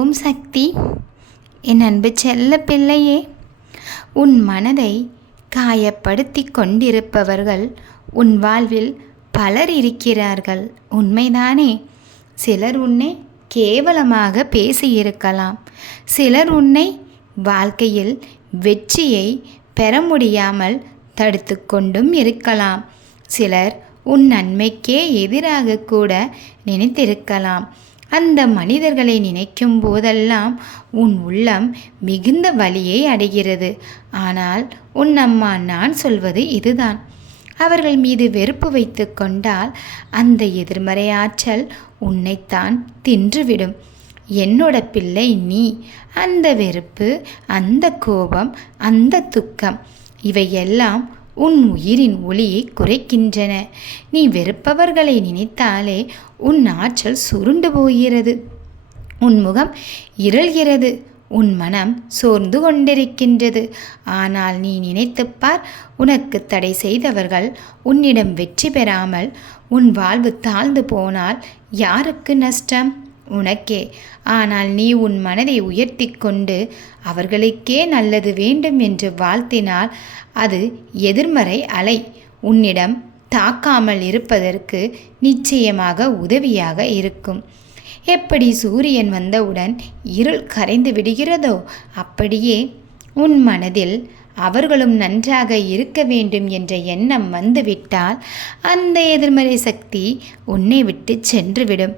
ஓம் சக்தி. என் அன்பு செல்ல பிள்ளையே உன் மனதை காயப்படுத்தி கொண்டிருப்பவர்கள் உன் வாழ்வில் பலர் இருக்கிறார்கள். உண்மைதானே? சிலர் உன்னை கேவலமாக பேசியிருக்கலாம். சிலர் உன்னை வாழ்க்கையில் வெற்றியை பெற முடியாமல் தடுத்து கொண்டும் இருக்கலாம். சிலர் உன் நன்மைக்கே எதிராக கூட நினைத்திருக்கலாம். அந்த மனிதர்களை நினைக்கும் போதெல்லாம் உன் உள்ளம் மிகுந்த வழியை அடைகிறது. ஆனால் உன் அம்மா நான் சொல்வது இதுதான். அவர்கள் மீது வெறுப்பு வைத்து கொண்டால் அந்த எதிர்மறை ஆற்றல் உன்னைத்தான் தின்றுவிடும். என்னோட பிள்ளை நீ. அந்த வெறுப்பு அந்த கோபம் அந்த துக்கம் இவையெல்லாம் உன் உயிரின் ஒளியை குறைக்கின்றன. நீ வெறுப்பவர்களை நினைத்தாலே உன் ஆற்றல் சுருண்டு போகிறது. உன் முகம் இருள்கிறது. உன் மனம் சோர்ந்து கொண்டிருக்கின்றது. ஆனால் நீ நினைத்துப்பார் உனக்கு தடை செய்தவர்கள் உன்னிடம் வெற்றி பெறாமல் உன் வாழ்வு தாழ்ந்து போனால் யாருக்கு நஷ்டம்? உனக்கே. ஆனால் நீ உன் மனதை உயர்த்தி கொண்டு அவர்களுக்கே நல்லது வேண்டும் என்று வாழ்த்தினால் அது எதிர்மறை அலை. உன்னிடம் தாக்காமல் இருப்பதற்கு நிச்சயமாக உதவியாக இருக்கும். எப்படி சூரியன் வந்தவுடன் இருள் கரைந்து விடுகிறதோ அப்படியே உன் மனதில் அவர்களும் நன்றாக இருக்க வேண்டும் என்ற எண்ணம் வந்துவிட்டால் அந்த எதிர்மறை சக்தி உன்னை விட்டு சென்றுவிடும்.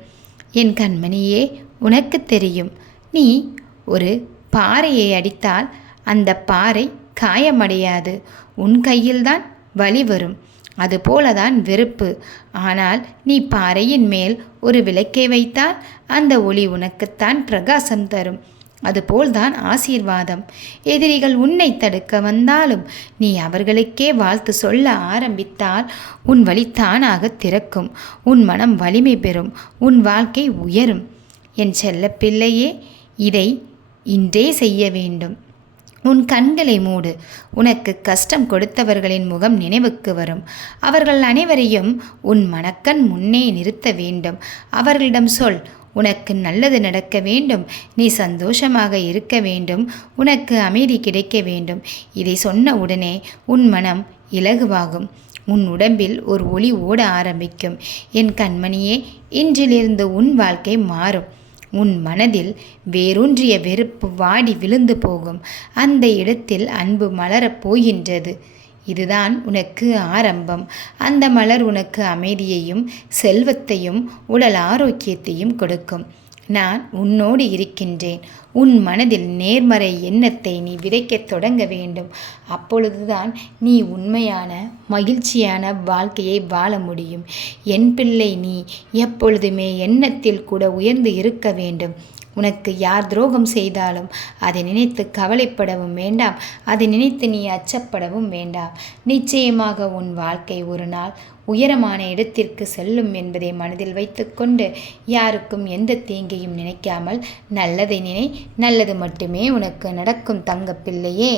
என் கண்மணியே உனக்கு தெரியும். நீ ஒரு பாறையை அடித்தால் அந்த பாறை காயமடையாது. உன் கையில்தான் வலி வரும். அதுபோலதான் வெறுப்பு. ஆனால் நீ பாறையின் மேல் ஒரு விளக்கை வைத்தால் அந்த ஒளி உனக்குத்தான் பிரகாசம் தரும். அதுபோல்தான் ஆசீர்வாதம். எதிரிகள் உன்னை தடுக்க வந்தாலும் நீ அவர்களுக்கே வாழ்த்து சொல்ல ஆரம்பித்தால் உன் வழி தானாக திறக்கும். உன் மனம் வலிமை பெறும். உன் வாழ்க்கை உயரும். என் செல்ல பிள்ளையே இதை இன்றே செய்ய வேண்டும். உன் கண்களை மூடு. உனக்கு கஷ்டம் கொடுத்தவர்களின் முகம் நினைவுக்கு வரும். அவர்கள் அனைவரையும் உன் மனக்கண் முன்னே நிறுத்த வேண்டும். அவர்களிடம் சொல் உனக்கு நல்லது நடக்க வேண்டும். நீ சந்தோஷமாக இருக்க வேண்டும். உனக்கு அமைதி கிடைக்க வேண்டும் இதை சொன்ன உடனே உன் மனம் இலகுவாகும். உன் உடம்பில் ஒரு ஒளி ஓட ஆரம்பிக்கும். என் கண்மணியே இன்றிலிருந்து உன் வாழ்க்கை மாறும். உன் மனதில் வேரூன்றிய வெறுப்பு வாடி விழுந்து போகும். அந்த இடத்தில் அன்பு மலரப் போகின்றது. இதுதான் உனக்கு ஆரம்பம். அந்த மலர் உனக்கு அமைதியையும் செல்வத்தையும் உடல் ஆரோக்கியத்தையும் கொடுக்கும். நான் உன்னோடு இருக்கின்றேன். உன் மனதில் நேர்மறை எண்ணத்தை நீ விதைக்கத் தொடங்க வேண்டும். அப்பொழுதுதான் நீ உண்மையான மகிழ்ச்சியான வாழ்க்கையை வாழ முடியும். என் பிள்ளை நீ எப்பொழுதுமே எண்ணத்தில் கூட உயர்ந்து இருக்க வேண்டும். உனக்கு யார் துரோகம் செய்தாலும் அதை நினைத்து கவலைப்படவும் வேண்டாம். அதை நினைத்து நீ அச்சப்படவும் வேண்டாம். நிச்சயமாக உன் வாழ்க்கை ஒரு நாள் உயரமான இடத்திற்கு செல்லும் என்பதை மனதில் வைத்துக்கொண்டு யாருக்கும் எந்த தீங்கையும் நினைக்காமல் நல்லதை நினை நல்லது மட்டுமே உனக்கு நடக்கும் தங்கப்பிள்ளையே